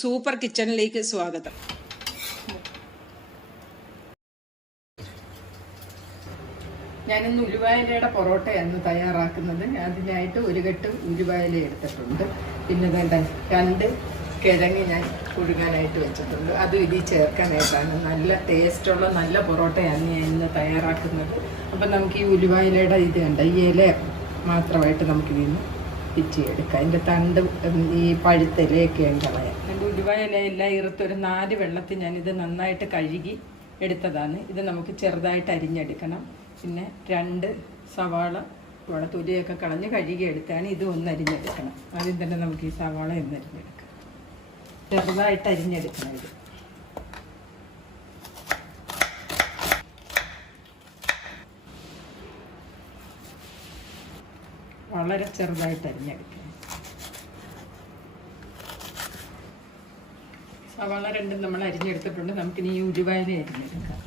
Super കിച്ചണിലേക്ക് സ്വാഗതം. ഞാനിന്ന് ഉലുവായിലയുടെ പൊറോട്ടയാണ് തയ്യാറാക്കുന്നത്. അതിനായിട്ട് ഒരു കെട്ട് ഉലുവായില എടുത്തിട്ടുണ്ട്. പിന്നെ വേണ്ട 2 കിഴങ്ങ് ഞാൻ പുഴുങ്ങാനായിട്ട് വെച്ചിട്ടുണ്ട്. അതും ഇതിൽ ചേർക്കാനായിട്ടാണ്. നല്ല ടേസ്റ്റുള്ള നല്ല പൊറോട്ടയാണ് ഞാൻ ഇന്ന് തയ്യാറാക്കുന്നത്. അപ്പം നമുക്ക് ഈ ഉലുവായിലയുടെ ഇത് കണ്ട ഈ ഇല മാത്രമായിട്ട് നമുക്കിതിൽ നിന്ന് പിച്ചിയെടുക്കാം. അതിൻ്റെ തണ്ട് ഈ പഴുത്തിലയൊക്കെ കളയാം. എൻ്റെ ഉലുവായില എല്ലാം ഇറുത്തൊരു 4 വെള്ളത്തിൽ ഞാനിത് നന്നായിട്ട് കഴുകി എടുത്തതാണ്. ഇത് നമുക്ക് ചെറുതായിട്ട് അരിഞ്ഞെടുക്കണം. പിന്നെ 2 സവാള തൊലിയൊക്കെ കളഞ്ഞ് കഴുകി എടുത്താണ്. ഇത് ഒന്ന് അരിഞ്ഞെടുക്കണം. ആദ്യം തന്നെ നമുക്ക് ഈ സവാള ഒന്ന് അരിഞ്ഞെടുക്കാം. ചെറുതായിട്ട് അരിഞ്ഞെടുക്കണം. ഇത് വളരെ ചെറുതായിട്ട് അരിഞ്ഞെടുക്കണം. സവാള 2 നമ്മൾ അരിഞ്ഞെടുത്തിട്ടുണ്ട്. നമുക്കിനി ഈ ഉലുവായില അരിഞ്ഞെടുക്കാം.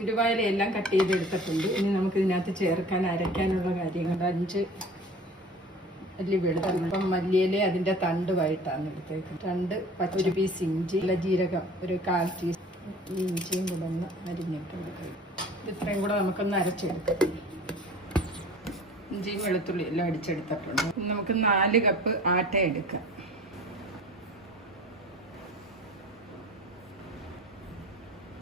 ഉലുവായില എല്ലാം കട്ട് ചെയ്തെടുത്തിട്ടുണ്ട്. ഇനി നമുക്ക് ഇതിനകത്ത് ചേർക്കാൻ അരയ്ക്കാനുള്ള കാര്യങ്ങൾ 5 അല്ലി വെളുത്തുള്ളി, അപ്പം മല്ലിയില അതിൻ്റെ തണ്ടുമായിട്ടാണ് എടുത്തേക്കുന്നത്. 2 ഒരു പീസ് ഇഞ്ചി, ജീരകം ഒരു 1/4 ടീസ്പൂൺ ഇഞ്ചിയും കൂടെ ഒന്ന് അരിഞ്ഞിട്ട് എടുക്കുക. ഇത് ഇത്രയും കൂടെ നമുക്കൊന്ന് അരച്ചെടുക്കാം. ഇഞ്ചിയും വെളുത്തുള്ളി എല്ലാം അടിച്ചെടുത്തിട്ടുണ്ട്. നമുക്ക് 4 കപ്പ് ആട്ട എടുക്കാം.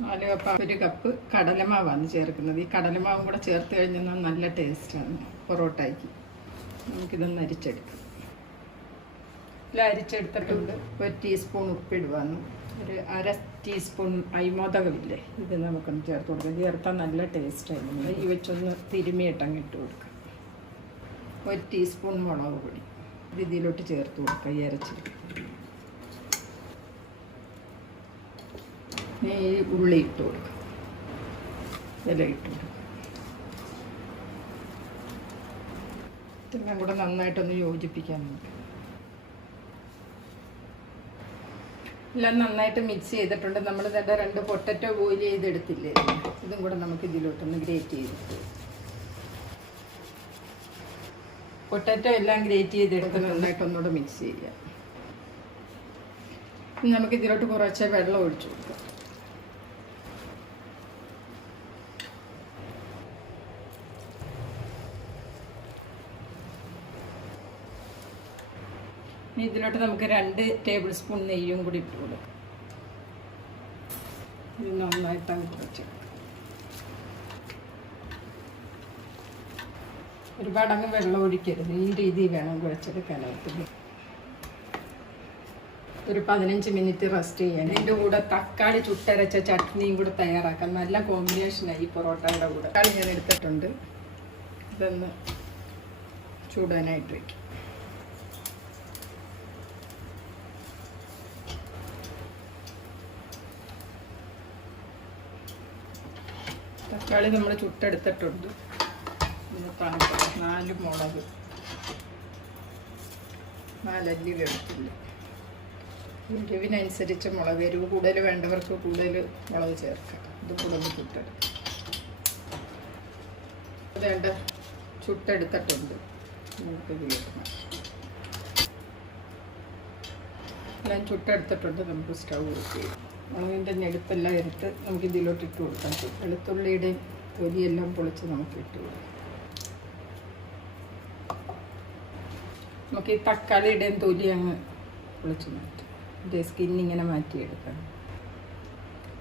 4 കപ്പ് 1 കപ്പ് കടലമാവാണ് ചേർക്കുന്നത്. ഈ കടലമാവും കൂടെ ചേർത്ത് കഴിഞ്ഞാൽ നല്ല ടേസ്റ്റാണ് പൊറോട്ടയ്ക്ക്. നമുക്കിതൊന്ന് അരിച്ചെടുക്കാം. എല്ലാം അരിച്ചെടുത്തിട്ടുണ്ട്. 1 ടീസ്പൂൺ ഉപ്പിടുവാന്ന്, ഒരു 1/2 ടീസ്പൂൺ അരിമോദകമില്ലേ, ഇത് നമുക്കൊന്ന് ചേർത്ത് കൊടുക്കാം. ചേർത്താൽ നല്ല ടേസ്റ്റായിരുന്നു. ഈ വെച്ചൊന്ന് തിരുമിയിട്ടങ്ങ് ഇട്ട് കൊടുക്കാം. 1 ടീസ്പൂൺ മുളക് പൊടി ഇത് ഇതിലോട്ട് ചേർത്ത് കൊടുക്കാം. ഈ അരച്ചെടുക്കാം. ഈ ഉള്ളി ഇട്ട് കൊടുക്കാം. ഇല ഇട്ട് കൊടുക്കാം. ഇതെല്ലാം കൂടെ നന്നായിട്ടൊന്ന് യോജിപ്പിക്കാൻ നോക്കാം. എല്ലാം നന്നായിട്ട് മിക്സ് ചെയ്തിട്ടുണ്ട്. നമ്മൾ 2 പൊട്ടറ്റോ ബോയിൽ ചെയ്തെടുത്തില്ലേ, ഇതും കൂടെ നമുക്ക് ഇതിലോട്ടൊന്ന് ഗ്രേറ്റ് ചെയ്തിട്ട് പൊട്ടറ്റോ എല്ലാം ഗ്രേറ്റ് ചെയ്തെടുത്ത് നന്നായിട്ട് ഒന്നുകൂടെ മിക്സ് ചെയ്യാം. നമുക്ക് ഇതിലോട്ട് കുറച്ച് വെള്ളം ഒഴിച്ചു കൊടുക്കാം. ഇതിലോട്ട് നമുക്ക് 2 ടേബിൾ സ്പൂൺ നെയ്യും കൂടി ഇട്ട് കൊടുക്കാം. ഇത് നന്നായിട്ടങ്ങ് കുഴച്ചെടുക്കാം. ഒരുപാടങ്ങ് വെള്ളം ഒഴിക്കരുത്. ഈ രീതിയിൽ വേണം കുഴച്ചെടുക്കാനായിട്ട്. ഒരു 15 മിനിറ്റ് റെസ്റ്റ് ചെയ്യാൻ. ഇതിൻ്റെ കൂടെ തക്കാളി ചുട്ടരച്ച ചട്നിയും കൂടെ തയ്യാറാക്കാം. നല്ല കോമ്പിനേഷനായി ഈ പൊറോട്ടയുടെ കൂടെ. തക്കാളി ഞാൻ എടുത്തിട്ടുണ്ട്. ഇതൊന്ന് ചൂടാനായിട്ട് വയ്ക്കും. തക്കാളി നമ്മൾ ചുട്ടെടുത്തിട്ടുണ്ട്. തണുപ്പ് 4 മുളക്, 4 അല്ലി വെളുത്തുള്ളി. എരിവിനനുസരിച്ച് മുളക്, എരിവ് കൂടുതൽ വേണ്ടവർക്ക് കൂടുതൽ മുളക് ചേർക്കാം. ഇത് കൂടുതൽ ചുട്ടെടുക്കാം. വേണ്ട ചുട്ടെടുത്തിട്ടുണ്ട്. നമുക്കിത് വെക്കണം. എല്ലാം ചുട്ടെടുത്തിട്ടുണ്ട്. നമുക്ക് സ്റ്റൗ ഓഫ് ചെയ്യാം. മുളകിൻ്റെ ഞെടുപ്പെല്ലാം എടുത്ത് നമുക്ക് ഇതിലോട്ട് ഇട്ട് കൊടുക്കാം. വെളുത്തുള്ളിയുടെയും തൊലിയെല്ലാം പൊളിച്ച് നമുക്ക് ഇട്ട് കൊടുക്കാം. നമുക്ക് ഈ തക്കാളിയുടെയും തൊലി അങ്ങ് പൊളിച്ച് മാറ്റാം. ഇതിൻ്റെ സ്കിന്നിങ്ങനെ മാറ്റിയെടുക്കാം.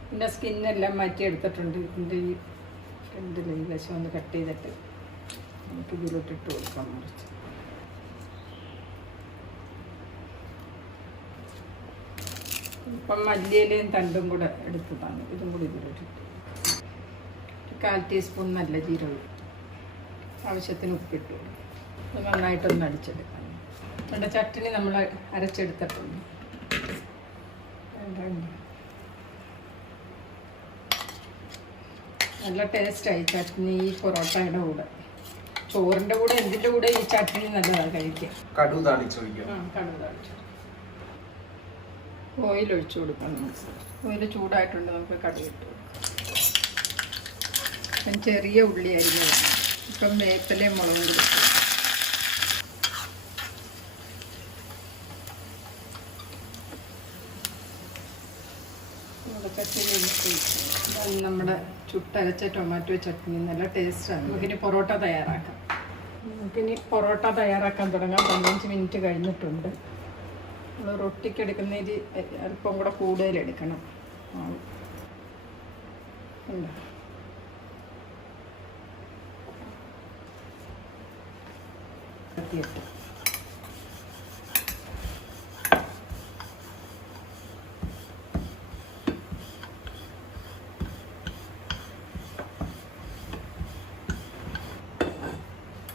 ഇതിൻ്റെ സ്കിന്നെല്ലാം മാറ്റിയെടുത്തിട്ടുണ്ട്. ഇതിൻ്റെ ഈ ഫ്രണ്ടിൽ ഈ വശം ഒന്ന് കട്ട് ചെയ്തിട്ട് നമുക്ക് ഇതിലോട്ട് ഇട്ട് കൊടുക്കാം. മുറിച്ച് ഇപ്പം മല്ലിയിലയും തണ്ടും കൂടെ എടുത്തതാണ്. ഇതും കൂടി ഇതിലോട്ട് 1/4 ടീസ്പൂൺ നല്ല ജീരകം, ആവശ്യത്തിന് ഉപ്പിട്ടു. ഇത് നന്നായിട്ടൊന്ന് അടിച്ചെടുക്കാം. നമ്മുടെ ചട്നി നമ്മൾ അരച്ചെടുത്തിട്ടുണ്ട്. നല്ല ടേസ്റ്റായി ചട്നി ഈ പൊറോട്ടയുടെ കൂടെ. ചോറിൻ്റെ കൂടെ എന്തിൻ്റെ കൂടെ ഈ ചട്നി നല്ലതാണ് കഴിക്കാൻ. കടുക് താളിച്ചു. കടുക് താളിച്ചു. ഓയിൽ ഒഴിച്ചു കൊടുക്കണം. ഓയിൽ ചൂടായിട്ടുണ്ട്. നമുക്ക് കടുക് ഇട്ട് കൊടുക്കാം. ഞാൻ ചെറിയ ഉള്ളി അരിഞ്ഞതാണ്. ഇപ്പം വേപ്പിലയും മുളകും കൂടി നമ്മുടെ ചുട്ടരച്ച ടൊമാറ്റോ ചട്നി നല്ല ടേസ്റ്റാണ്. നമുക്കിനി പൊറോട്ട തയ്യാറാക്കാം. നമുക്കിനി പൊറോട്ട തയ്യാറാക്കാൻ തുടങ്ങാം. 15 മിനിറ്റ് കഴിഞ്ഞിട്ടുണ്ട്. നമ്മൾ റൊട്ടിക്ക് എടുക്കുന്നതിൽ അല്പം കൂടെ കൂടുതൽ എടുക്കണം. ഉണ്ട് കത്തിയിട്ട്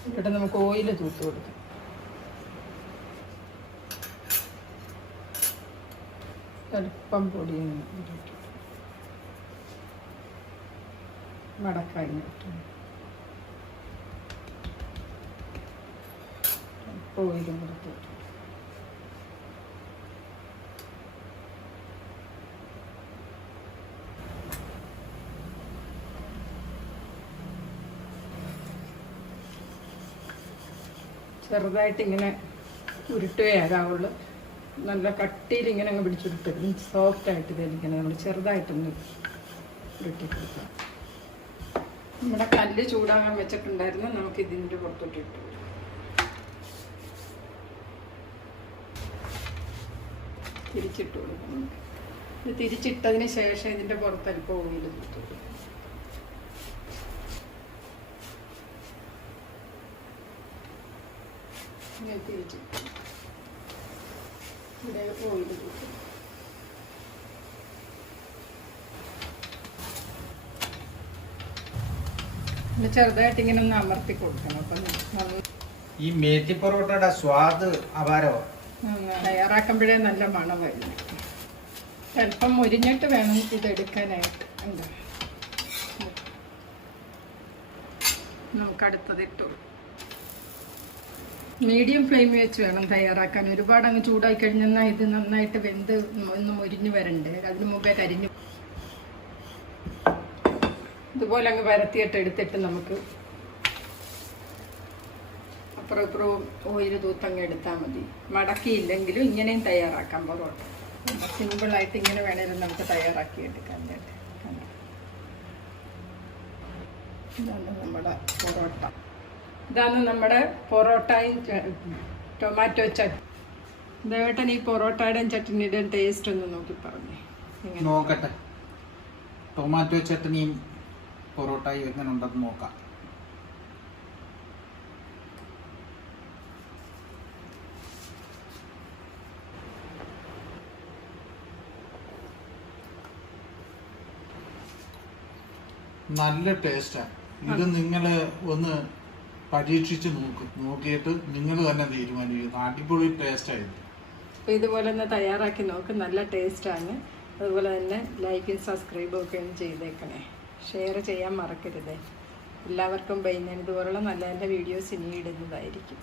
ഇവിടെ നമുക്ക് ഓയിൽ തൂത്ത് കൊടുക്കാം. അല്പം പൊടിയും മടക്കായി ഓയിലും കൊടുത്തു. ചെറുതായിട്ട് ഇങ്ങനെ ഉരുട്ടുകയാകാവുള്ളൂ. നല്ല കട്ടിയിൽ ഇങ്ങനെ അങ്ങ് പിടിച്ചുരുട്ടരുത്. സോഫ്റ്റായിട്ട് ഇതിങ്ങനെ നമ്മൾ ചെറുതായിട്ടൊന്ന് ഉരുട്ടി കൊടുക്കാം. നമ്മുടെ കല്ല് ചൂടാകാൻ വെച്ചിട്ടുണ്ടായിരുന്നു. നമുക്ക് ഇതിൻ്റെ പുറത്തോട്ട് ഇട്ടു. തിരിച്ചിട്ട് കൊടുക്കണം. ഇത് തിരിച്ചിട്ടതിന് ശേഷം ഇതിൻ്റെ പുറത്ത് അല്പം ഓയിൽ തൂത്ത് കൊടുക്കും. ഇങ്ങനെ തിരിച്ചിട്ട് ഇവിടെ ഓയിൽ തൂക്കും. പിന്നെ ചെറുതായിട്ട് ഇങ്ങനെ ഒന്ന് അമർത്തി കൊടുക്കണം. അപ്പം ഈ മേത്തി പൊറോട്ടയുടെ സ്വാദ് അപാരമാണ്. തയ്യാറാക്കുമ്പോഴേ നല്ല മണമായിരുന്നു. അല്പം മുരിഞ്ഞിട്ട് വേണം ഇതെടുക്കാനായിട്ട്. എന്താ നമുക്ക് അടുത്തത് ഇട്ടു. മീഡിയം ഫ്ലെയിമിൽ വെച്ച് വേണം തയ്യാറാക്കാൻ. ഒരുപാട് അങ്ങ് ചൂടായി കഴിഞ്ഞാൽ ഇത് നന്നായിട്ട് വെന്ത് ഒന്ന് മുരിഞ്ഞ് വരണ്ടേ. അതിന് മുമ്പേ കരിഞ്ഞു. ഇതുപോലെ അങ്ങ് വരത്തിയിട്ട് എടുത്തിട്ട് നമുക്ക് അപ്പുറം ഇപ്പുറവും ഓയിൽ തൂത്തങ്ങ് എടുത്താൽ മതി. മടക്കിയില്ലെങ്കിലും ഇങ്ങനെയും തയ്യാറാക്കാം പൊറോട്ട. സിമ്പിളായിട്ട് ഇങ്ങനെ വേണേലും നമുക്ക് തയ്യാറാക്കി എടുക്കാൻ വേണ്ടി. ഇതാണ് നമ്മുടെ പൊറോട്ട. ഇതാണ് നമ്മുടെ പൊറോട്ടയും ടൊമാറ്റോ ചട്നി. ദേവേട്ടൻ ഈ പൊറോട്ടയുടെയും ചട്നിയുടെയും ടേസ്റ്റ് ഒന്ന് നോക്കി പറഞ്ഞേ. നോക്കട്ടെ, ടൊമാറ്റോ ചട്നിയും പൊറോട്ടയും എങ്ങനെ ഉണ്ടെന്ന് നോക്കാം. നല്ല ടേസ്റ്റാണ്. ഇത് നിങ്ങൾ ഒന്ന് പരീക്ഷിച്ച് നോക്കിയിട്ട് നിങ്ങൾ തന്നെ തീരുമാനിക്കും. അടിപൊളി ടേസ്റ്റായിരുന്നു. അപ്പോൾ ഇതുപോലെ ഒന്ന് തയ്യാറാക്കി നോക്ക്. നല്ല ടേസ്റ്റാണ്. അതുപോലെ തന്നെ ലൈക്കും സബ്സ്ക്രൈബും ഒക്കെ ഒന്ന് ചെയ്തേക്കണേ. ഷെയർ ചെയ്യാൻ മറക്കരുത്. എല്ലാവർക്കും ഇതുപോലുള്ള നല്ല നല്ല വീഡിയോസ് ഇനി ഇടുന്നതായിരിക്കും.